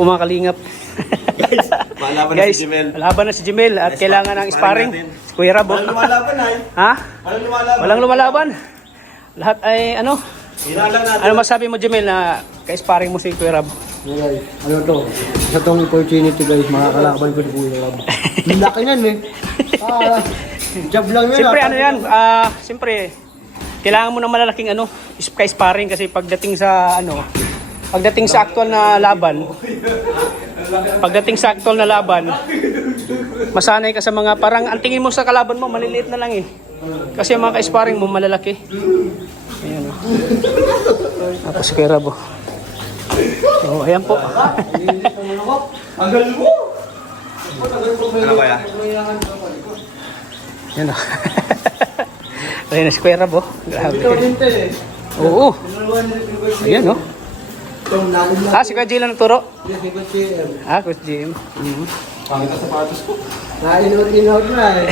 po mga kalingap. Malaban na Guys, si Jimel. laban na si Jimel at kailangan ng sparring. Si Kuya Rab. Walang lumalaban ay. Ha? Walang lumalaban. Walang lumalaban. Lahat ay ano? Hinalang natin. Ano masabi mo Jimel na ka-sparring mo si Kuya Rab? Guys, ano to? Sa tong opportunity guys, makakalaban ko ni Kuya Rab. Laki yan eh. Job lang yan. Siyempre ano yan, siyempre kailangan mo ng malalaking ano, ka-sparring kasi pagdating sa ano, pagdating sa actual na laban, masanay ka sa mga parang ang tingin mo sa kalaban mo maliliit na lang eh. Kasi ang mga ka-sparring mo malalaki. Ayan o. Tapos si Kuya Rab. So, ayan po. Ang galing mo! Ano kaya? Yan o. Ayan na si Kuya Rab. Grabe. Ikaw din to eh. Oo. Ayan o. Si Kuya Jila nagturo. Coach Jim. Pangit ang sapatos ko. Na-in-out na eh.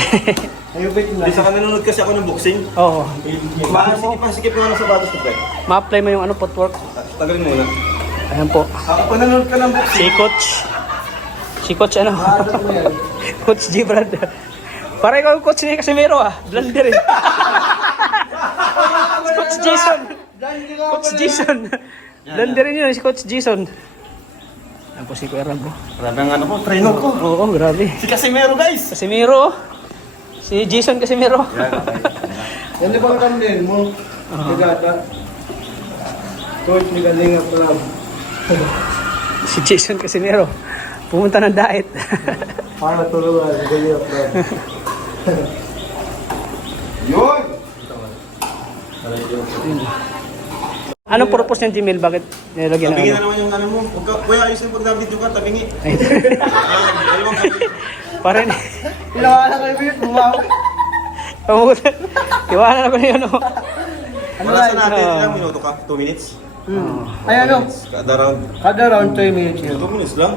Ayupit na. Di sa nanonood kasi ako ng boxing. Oo. Masikip ko nga ng sapatos ko, pre. Ma-apply mo yung ano, footwork. Tagalin muna. Ayan po. Ako pa nanonood ka ng boxing. Si Coach ano? Coach G. Brad. Para ikaw Coach ni Casimiro Blender eh. Coach Jason. Coach Jason. Blender yun si Coach Jason. Ayan po si Kuya Rab. Grabe ang ano ko, trainer ko. Oo, grabe. Si Casimero, guys. Casimiro. Si Jason Casimiro. Yan na bang kandil mo? Nagata. Coach, ni Kalinga Club. Si Jason Casimiro. Pumunta ng diet. Para tulungan, ni Kalinga Club. Yun! Anong purpose ng Gmail? Bakit nilagyan ng Tabingin na ano? naman yung ano mo. Kuya, ayusin pag nabidyo ka, tabingi. Ay, Parang Pinawala kayo, Bit. Bumawa. pamutan. Iwanan na ko na yun. Ano? Wala sa natin, ilang minuto ka? 2 minutes? Ay ano? Kada round. Kada round 2 minutes yun. 2 minutes lang.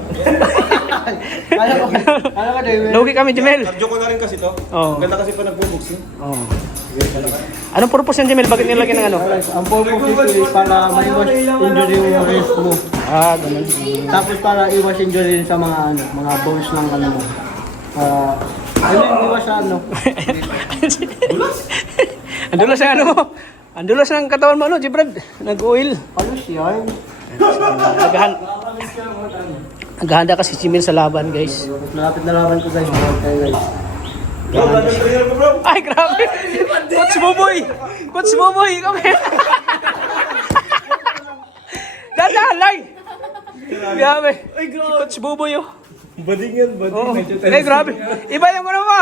Ano ka, David? Lugi kami, Gmail. Cardio ko na rin kasi to. Oo. Ganda kasi pa nagbo-boxing. Oh. Anong purpose ng Gmail? Bakit nilagyan ng ano? Ang purpose nito is para maiwas injury yung wrist mo. Ganun. Tapos para iwas injury rin sa mga ano, mga bones ng ano mo. Iwas sa ano. Andulas ng ano mo? Andulas ng katawan mo, ano, Gibrad? Nag-oil. Ano siya? Naghahanda kasi si Gmail sa laban, guys. Malapit na laban ko guys. Okay guys. Bro, ganda trainer ko, bro. Ay, grabe! Coach Buboy! Coach Buboy! Kami! Dadaan lang! Grabe! Coach Buboy, oh. Bading yan, Oh. Ay, grabe! Iba yung ano mo!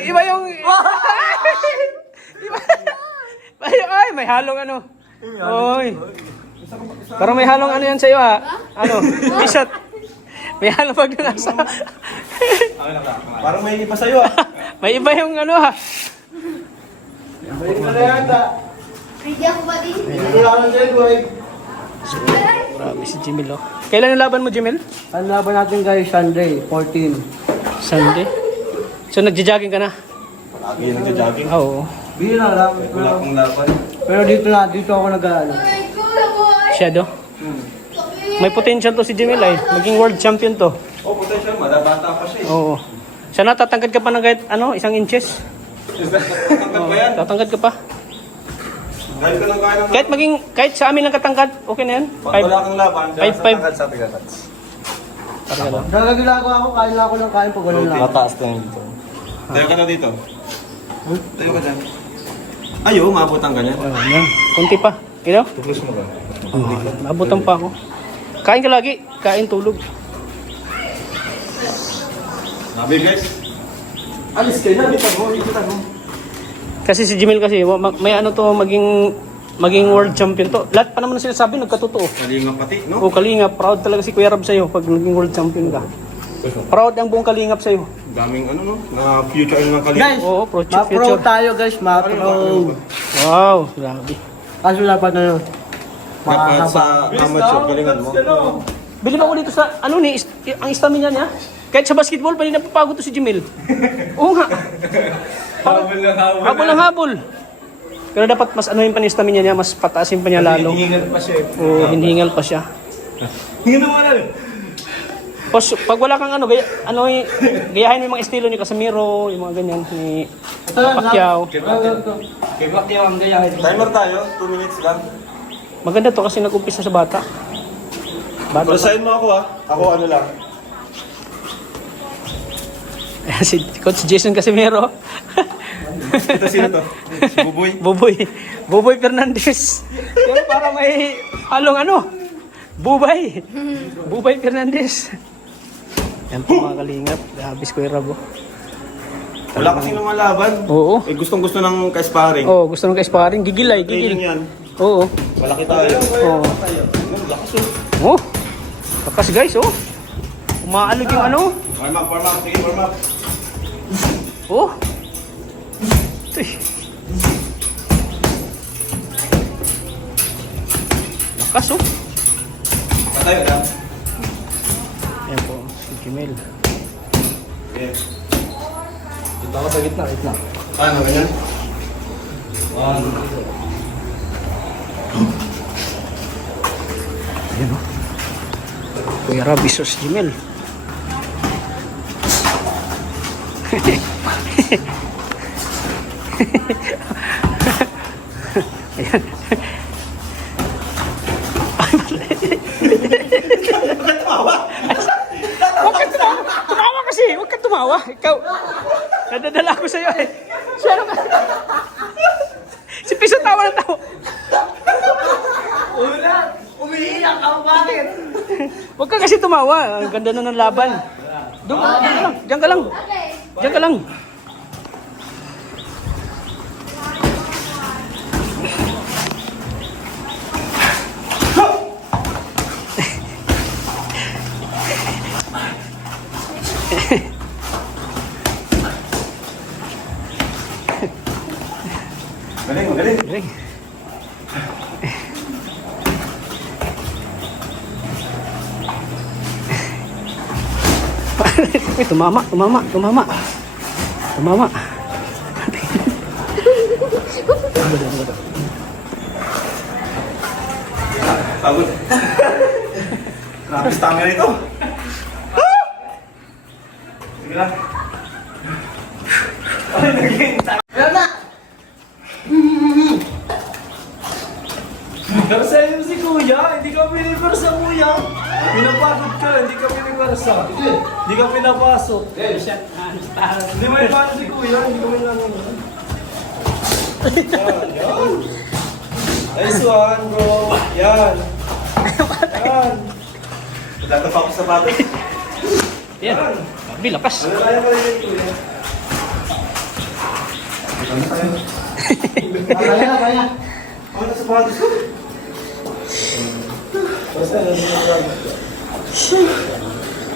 Iba yung... Ay, may halong ano. Oy. Parang may halong ano yan sa'yo ha. Ano? T-shirt. May halong pag nasa. Parang may iba sa'yo, ah. May iba yung ano ha. Balik na yata. Hindi ako ba din? Hindi ako ng Jedway. Grabe si Jimil, oh. Kailan yung laban mo, Jimil? Ang laban natin guys, Sunday, 14. Sunday. So, nagja-jogging ka na? Lagi yan nagja-jogging. Oo. Bira lang. Wala akong laban. Pero dito ako nag-ano. Shadow. May potential to si Jimil ay. Maging world champion to. Oh, potential, madabata pa siya, eh. Oo. Sana tatangkad ka pa ng kahit ano, 1 inches. Tatangkad pa yan. Tatangkad ka pa. Dahil ka lang kaya ng... Kahit sa amin lang katangkad, okay na yan. Pag wala kang laban, Five, sa five. tangkad sa tigatats. Parang lang. Dahil ginagawa ko, kain lang ako ng kain pag walang laban. Mataas na yun dito. Tayo ka na dito. Tayo ka dyan. Ayaw, maabutan ka niya. Oh, yan. Kunti pa. You know? Tuklus mo ba? Nabutan pa ako. Kain ka lagi. Kain, tulog. Sabi guys. Alis kayo na, dito mo. Kasi si Jimil kasi, may ano to, maging world champion to. Lahat pa naman na sinasabi, nagkatotoo. Kalinga pati, no? O Kalingap, proud talaga si Kuya Rab sa'yo pag naging world champion ka. Proud ang buong Kalingap sa'yo. Daming ano, no? Na future ng kalinga. Guys, Oo, pro ma-pro future. tayo guys, ma-pro. Wow, grabe. Kaso dapat ano, Dapat sa amateur, galingan mo. Bilib ako dito sa, ano ni, ang stamina niya. Kahit sa basketball, pwede napapagod to si Jimil. Oo nga. Habol ng habol. Pero dapat mas anuhin pa ni stamina niya, mas pataasin pa niya lalo. Hihingal pa siya. Oo, hinihingal pa siya. Hingal naman lang. Tapos, pag wala kang ano, gayahin mo yung mga estilo ni Casemiro, yung mga ganyan, ni Pacquiao. Kay Pacquiao ang gayahin. Timer tayo, 2 minutes lang. Maganda to kasi nag-umpisa sa bata. Bata pa. Palasahin mo ako ha. Ako ano lang. Ayan, si Coach Jason Casemiro. Ito sino to? Si Buboy. Buboy Fernandez. Pero para may halong ano, Bubay Fernandez. Yan po mga kalingap. Grabe Square Rabo. Wala kasing lumalaban. Oo. Eh gustong gusto ng ka-sparring. Oo, gusto nung ka-sparring. Gigil. Training yan. Oo. Malaki tayo. Oo. Oh. Takas guys, oh. Umaalog yung ano. Warm up. Sige, warm up. Oh. Uy. Lakas, oh. Patayo lang. Ayan po, si Jimel. Okay. Dito ako sa gitna. Ano, ganyan? Ayan, oh. Kuya Rob versus Jimel. Ayan. Tumawa kasi. Huwag ka tumawa. Ikaw. Nadadala ko sa'yo eh. Sino ka? Si Piso tawa na tawa. Umiiyak ako, bakit? Huwag ka kasi tumawa. Ang ganda na ng laban. Doon ka lang. Diyan ka lang. Diyan ka lang. Magaling. Galing. Uy, tumama. Pagod. Grabe stamina nito. Sige lang. Karsahin mo si Kuya, hindi ka pinipersa Kuya. Pinapagod ka, hindi ka pinipersa. Hindi ka pinapasok. Hindi mo ipasok si Kuya, hindi ka pinapasok. Yan. Nice one, bro. Yan. Dito pa ako sa sapatos. Yan. Grabe, lakas. Kaya pa rin yung Kuya. Kaya. Ako na sapatos ko.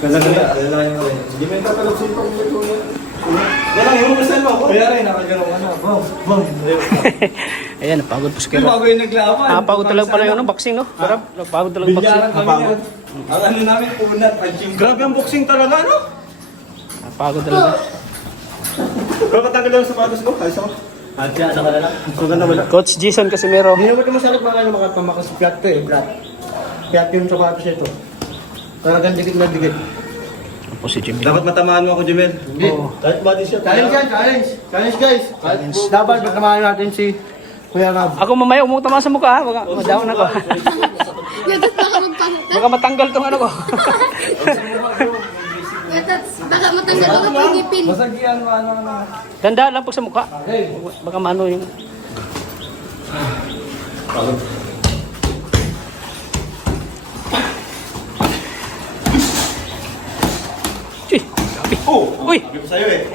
Hindi mo tatalog sa ipang mo Kuya. Yan lang, yung present mo ako. Kuya rin, nakagano'n ka na. Bom. Ayan, napagod po si Pero Kero. bago yung naglaban. Napagod talaga pala yung ano, boxing, no? Parang napagod talaga yung boxing. Bilyaran kami niyan. Ang ano namin, unat, punching. Grabe ang boxing talaga, no? Napagod talaga. Pero patanggal lang ang sapatos ko. Ayos ako. At yan, ano ka na lang. Kung ganda wala. Coach Jason Casemiro. Hindi naman masakit mga pamakas flat to eh, flat. Flat yung sapatos ito. Talagang dikit na dikit. Ano po si Jimmy? Dapat matamaan mo ako, Jumel. Hindi. Kahit body shot. Challenge yan, challenge. Challenge guys. Dapat magtamahan natin si Kuya Rab. Ako mamaya umutama sa mukha, ha? Baka madaon ako. Yatat baka magpangit. Baka matanggal tong ano ko. Yatat baka matanggal ako pang ngipin. Masagyan mo ano. Ganda lang po sa mukha. Okay. Baka mano yung... Uy, grabe. Oh! Uy! Sabi ko sa'yo eh.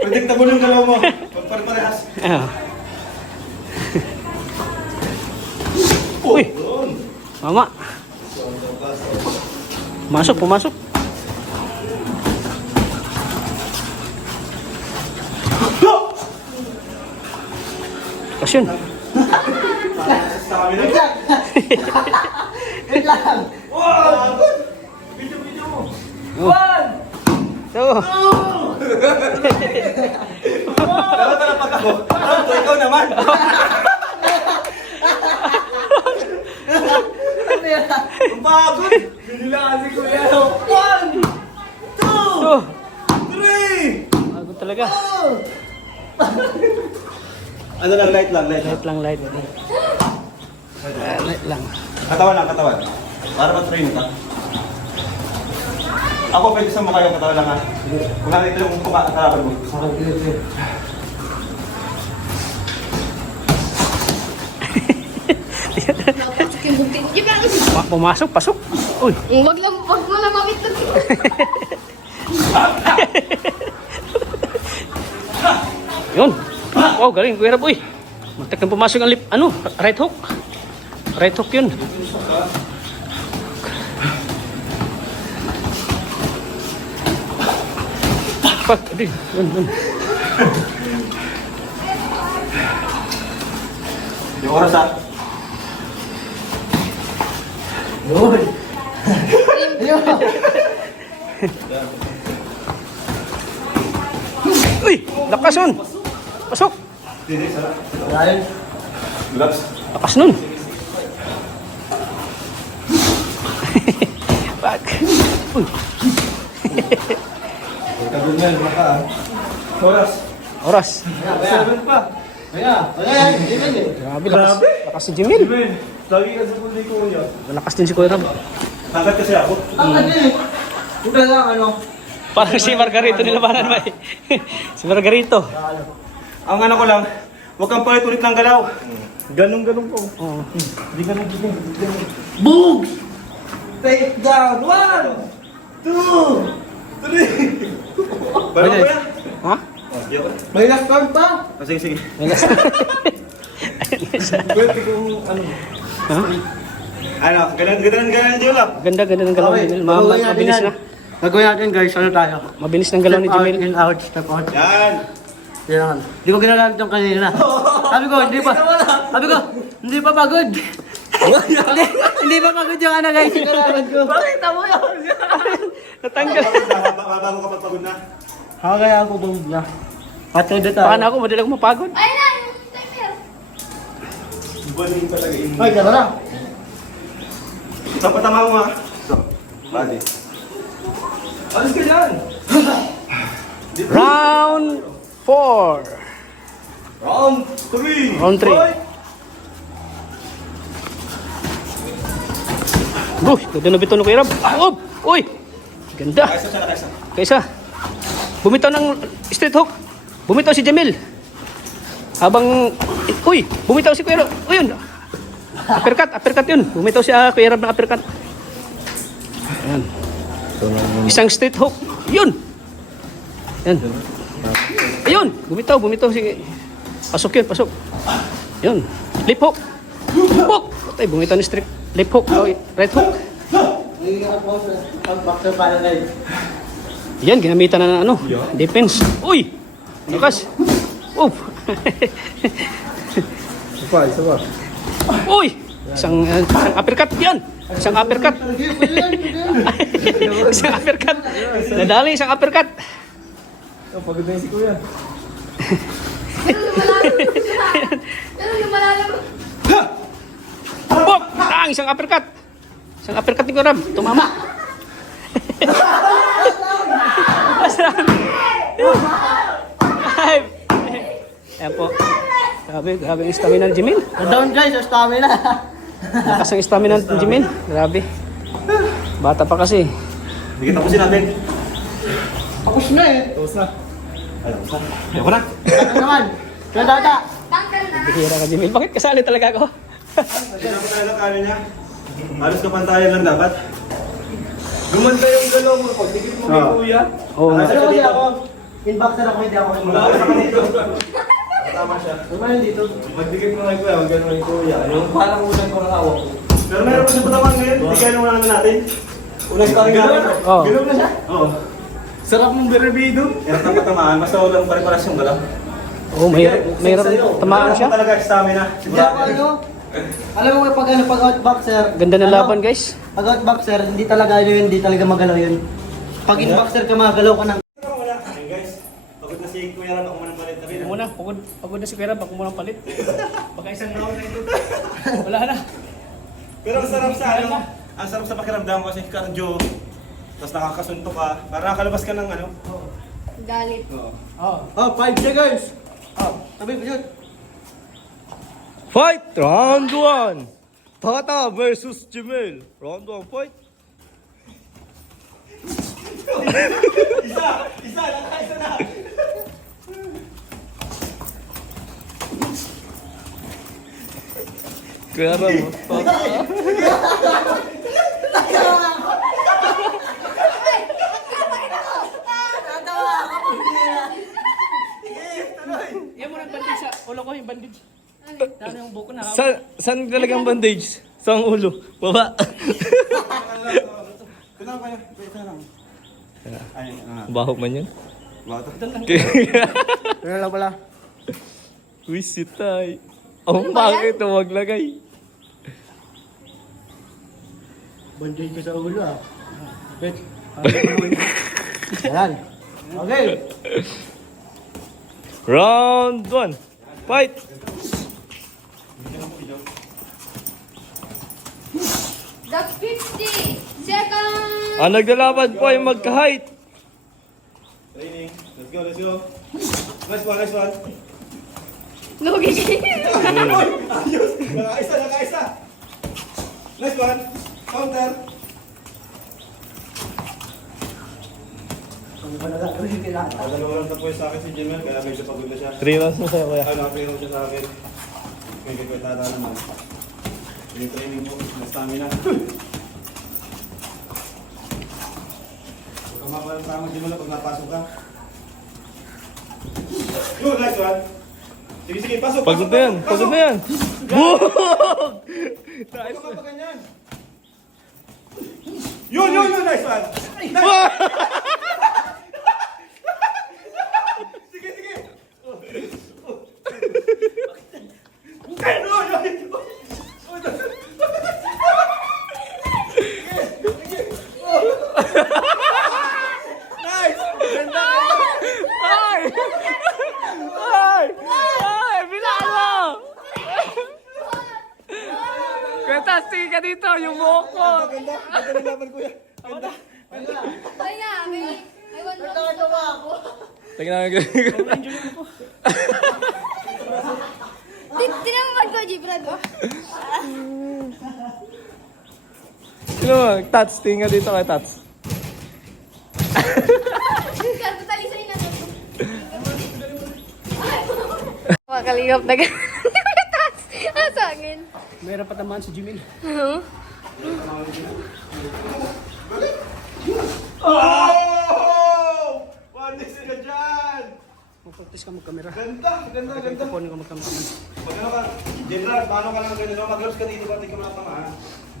Predictable yung dalawa mo. Pagpare-parehas. Ah. Uy! Mama! Pumasok. Kasyon. Sabi na. Wait lang. Wow! Video mo. So, Dapat na pag ako. Ikaw naman. Ang pagod. Binila kasi Kuya. One! 2. Three! Pagod talaga. Ano lang, light lang, light lang. Light lang, light. Light lang. Katawan lang, katawan. Para ma-train ka. Ako pwede sa mukha yung katawan lang ha. Kung nakita yung mukha at harapan mo. Napasok yung buntin. Di ba? Pumasok, pasok. Uy. Wag mo lang makit lang. Yun. Wow, galing. Kuya Rab, uy. Muntik na pumasok ang right hook. Right hook yun. Pag, yun. Yung oras ha. Uy, lakas nun. Pasok. Hindi, sarap. Ryan. Relax. Lakas nun. Pag. Uy. Kabunyan, maka. Oras. Oras. 7 pa. Grabe, lakas. Lakas si Jimil. Ben, lagi ka sa pundi ko niya. Malakas din si Kuya Rab. Hanggat kasi ako. Huwag lang, ano? Parang si Margarito nilabanan ba eh. Si Margarito. Ang ano ko lang, huwag kang palit ulit ng galaw. Ganun po. Oo. Hindi ka nang gising. Boog! Take down! 1, 2, 3! Pero ko yan. Ha? Di ako. May last card pa! Sige, sige. May last. Pwede kong ano. Ha? Ano, ganun, Jola. Ganda ng galaw ni Jimil. Mabilis na. Gagawin natin guys, ano tayo? Mabilis ng galaw ni Jimil. In out, step out. Yan. Yan naman. Hindi ko ginagamit yung kanina. Sabi ko, hindi pa pagod. hindi pa pagod yung ano guys, ginagamit ko. Bakit mo yun? Natanggal. Bago ka pagpagod na. Kaya ako bumog na. Patay na tayo. Baka na ako, madali ako mapagod. Ay na, yung timer. Baling pa lagi. Ay, gano'n na. Sa patama mo ha. Bali. Alis ka dyan! Round 4. Round 3! Round 3. Uy, ganda na bito ng Kuya Rab. Uy! Ganda. Kaisa siya na kaisa. Kaysa, bumitaw ng straight hook. Bumitaw si Jamil. Habang, bumitaw si Kuya Rab. Uy, yun. Uppercut yun. Bumitaw si Kuya Rab ng uppercut. Ayan. Isang straight hook. Yun. Yan. Ayun. Bumitaw si... Pasok yun, pasok. Yun. Lip hook. Hook. Patay, bumitaw ni straight. Lip hook. Right hook. Pag-boxer para na yun. Yan, ginamitan na ng defense. Uy! Lakas. Isa pa. Uy! Isang uppercut yan. Isang uppercut. Isang uppercut. Nadali isang uppercut. Pagod na yun si Kuya. Ganun yung malalam. Pop! Isang uppercut. Isang uppercut ni Kuram. Tumama. Ayan po. Grabe ang stamina ni Jimil. Down guys, yung stamina. Lakas ang stamina ni Jimil. Grabe. Bata pa kasi. Hindi tapusin natin. Tapos na eh. Tapos na. Ayoko na. Ano naman? Kaya data. Tanggal na. Bihira ka Jimil. Bakit kasali talaga ako? Hindi na po tayo ng kano niya. Halos kapantayan lang dapat. Gumanda yung galaw mo ko. Dikit mo kay Kuya. Oo nga. Ano kasi ako? Inboxer ako, hindi ako Wala ka naman dito. Tama siya. Naman dito. Magdikit mo kay Kuya, magano kay Kuya. Yung parang unang ko nakawak ko. Pero meron pa siya pataman ngayon. Hindi kaya naman namin natin. Unang starting namin. Oo. Galaw na siya. Oo. Sarap mong berebido. Hirap ng patamaan. Basta walang pare-paras yung galaw. Oo, mayroon tamaan siya. Talaga stamina. Hindi ako ano. Alam mo pag ano, pag outboxer. Ganda ng ano, laban guys. Pag outboxer, hindi talaga ano yun, hindi talaga magalaw yun. Pag inboxer ka, magalaw ka ng... Wala. Ayun guys. Pagod na si Kuya Ram. Ako manang palit. Ako muna, pagod na si Kuya Rab, ako muna palit. Baka isang round na ito. Wala na. Pero ang sarap sa ano. Ang sarap sa pakiramdam kasi cardio. Tapos nakakasunto ka. Para nakalabas ka ng ano. Galit. Oo. Oh, 5 seconds. Oh, tabi ko yun. Fight! Round 1! Tata versus Jamil. Round 1 fight. Isa, nakaisa na. Kaya mo. Yan mo ng bandage sa ulo ko, yung bandage. Dami yung buko na. Saan talagang bandage? Sa ulo? Baba. Ito na kayo. Ito na lang. Ay, Baho man yan. Bata. Ano lang pala? Wisitay. Oh, bakit huwag lagay? Bandage ko sa ulo ah. Bet. Ayan. Okay. Round 1 fight! The 50 seconds. Ang naglalaban po ay magka-height. Training. Let's go, let's go. Nice one, nice one. Lugi siya. Ayos! Nakaisa, nakaisa! Nice one! Counter! Dalawa lang na po sa akin si Jimel, kaya medyo pagod na siya. 3 rounds na sa'yo kuya. Ay, nakapiro siya sa akin. May kikwetada naman. Yung training po, may stamina. Huwag ka mapalasama Jimel pag napasok ka. Yun, nice one! Sige, sige, pasok! Pagod na yan. Pagod na yan. Nice one! Ganyan. Yun, yun, yun! Nice one! Sige, sige! Ano? Nice! Ganda! Ay! Ay! Ay! Bilalo! Fantastic ka dito, yung buhok mo. Ganda! Ganda ng laban, kuya! Ganda! Ay na, may one round. Tingnan mo yung Tinamad ko, Jibrad. Sino mo? Tats, tingnan dito kay Tats. Karto talisay na to. Makalingap na gano'n. Sa akin. Mayroon pa tamaan si Jimil. Oh! Panis sila dyan! Mag-practice ka magkamera. Ganda! Ganda! Ganda! Kunin ka magkamera. Magano ka? General, paano ka lang ganyan? Mag-gloves ka dito, pati ka mga ha?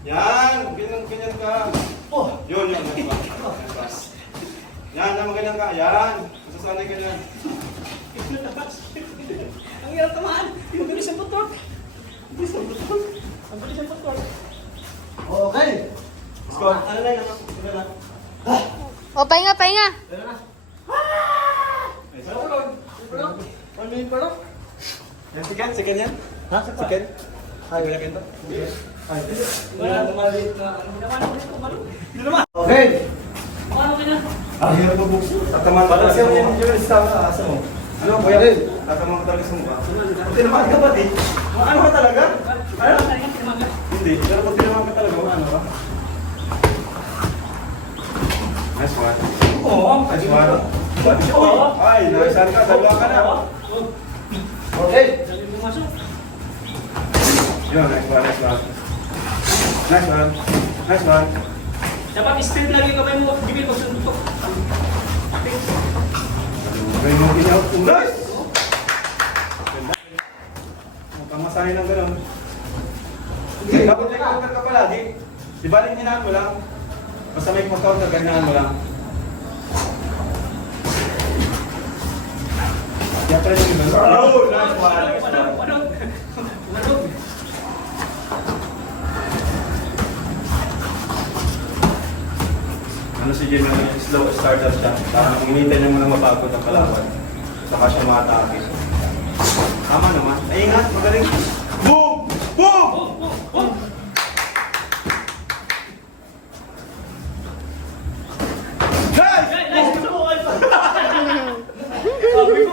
Yan! Ganyan, ganyan ka. Oh! Yun, yun. Yan ba? Yan, yan, maganyan ka. Yan! Masasanay ka dyan. Ang hirap tamaan. Mabilis ang putok. Mabilis ang putok. Ang bilis ang putok. Okay. Let's go. Ano na yun? Ano na? O, pahinga, pahinga. Nice. 1 minute pa lang. Yan, second? Second yan? Ha? Second? Ay, wala kento? Ay, Wala na maliit na. Ano naman ako nito? Malo. hindi naman. Okay. Paano ka na? Ah, hirap magbukso. Tatamaan ka talaga sa mukha. Ano, kuya? Tatamaan ka talaga sa mukha. Pag tinamaan ka ba, di? Ano ka talaga? Ano? Hindi. Pero pag tinamaan ka talaga, ano ka? Nice one. Oo. Nice one. Ay, naisan ka. Dalawa ka na. Okay. Dali pumasok. Yun, nice one, nice one. Nice one. Nice one. Dapat straight lagi yung kamay mo. Jimil, pag suntok. Okay, mo ginaw. Nice! Ganda. Kamasahin ng gano'n. Dapat may counter ka palagi. Di ba lininahan mo lang? Basta may counter, ganyan mo lang. Kaya pala yung gano'n. Oh, nice one, nice one. Wanog. Wanog. Ano si Jim, slow starter siya. Hinintay niya muna mapagod ang kalaban. Saka siya ma-atake. Tama naman. Ay, ingat, magaling. Boom! Boom!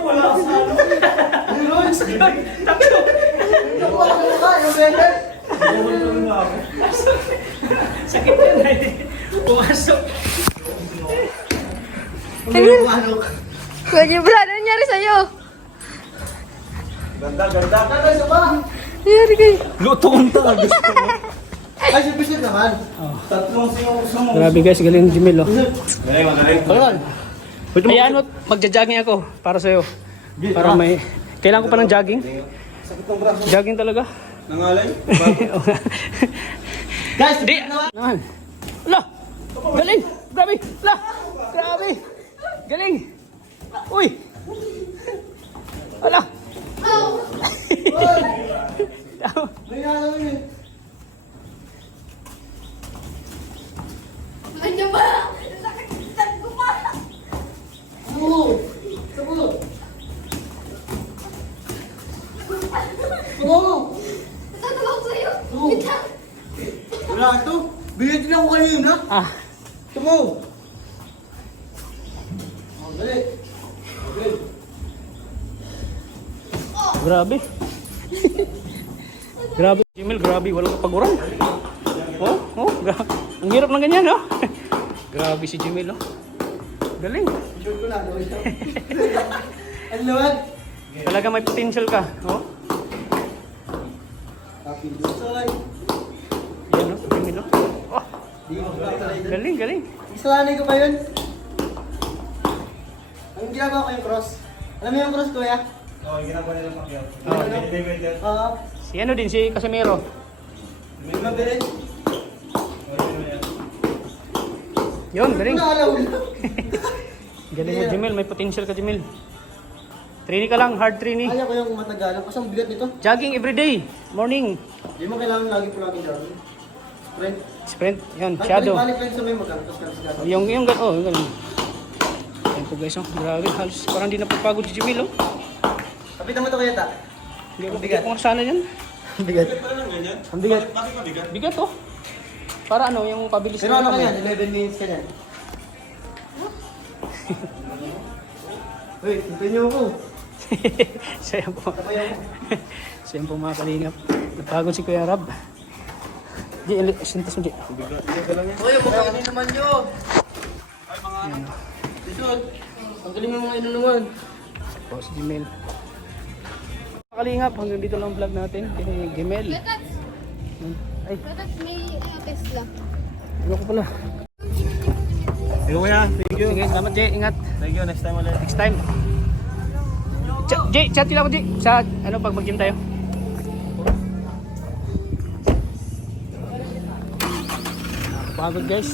wala ka sa ano. Meron! Tatlo. Wala ka, yung better! Bumulong na ako. Sakit yan eh. Pumasok. Kuya Gibran, ano nangyari sa'yo? Ganda, ganda. Ano, isa pa? Nangyari kayo? Luto kong tanga, gusto ko. Ay, si Bishop naman. Tatlong sinusong mo. Grabe guys, galing ni Jamil oh. Galing, magaling. Ayun. Ayan mo, magja-jogging ako para sa'yo. Para may... Kailangan ko pa ng jogging. Sakit ng braso. Jogging talaga. Nangalay? Guys, di! Naman. Ala! Galing! Grabe! Ala! Grabe! Galing! Uy! Ala! Nangyari yun. Ano ba? Sakit ko pa. Oo! Sabu! Oo! Natatawa ko sa'yo. Oo. Wala ito. Bigyan din ako kanina. Ah, Tumo! Oh, dali. Dali. grabe. Grabe. Jamil, grabe. Walang kapaguran. Oh, oh. Ang hirap ng ganyan, no? Grabe si Jamil, oh. Galing. Sure ko na. Ang luwag. Talaga may potential ka. Oh. Happy Lusoy. Yan, no? Jamil, no? Oh, Di mo magkakalain. galing, galing. Isalani ko pa yun. Ang ginagawa ko yung cross. Alam mo yung cross, kuya? Oo, ginagawa nilang pakyat. Oo. Si ano din, si Casimiro. May mabilis. Yun, galing. Nakalaw. Galing mo, Jamil. May potential ka, Jamil. Training ka lang, hard training. Kaya ko yung matagalan. Kasi ang bigat nito. Jogging everyday, morning. Di mo kailangan lagi po lagi dyan. Friend. Sprint, yun, shadow. Balik sa may magkantos ka sa Yung ganun. Ayan po guys, oh. Grabe, halos parang di napapagod si Jamil, oh. Kapitan mo ito kaya ta. Hindi Ang bigat. ko sana yan. Ang bigat. Ang bigat. Bigat, oh. Para ano, yung pabilis Pero ano na ka yan? 11 minutes ka yan. Uy, continue ko. So yan po. Tabayan ko. So yan po mga kalingap. Napagod si Kuya Rab. Di, sintas mo, Di. Uy, mukha ni naman yun. Ay, mga ano. Lisod. Ang galing mo mga inunungan. Po, si Jamil. Mga kalingap, hanggang dito lang ang vlog natin. Kini Gmail. Gatats. Ay, Gatats, may Tesla. ano ko pala. Ikaw kuya, thank you. Sige, salamat, Jay. Ingat. Thank you, next time ulit. Next time. Jay, chat nila ako, Jay. Sa, ano, pag mag-gym tayo. Pagod, guys.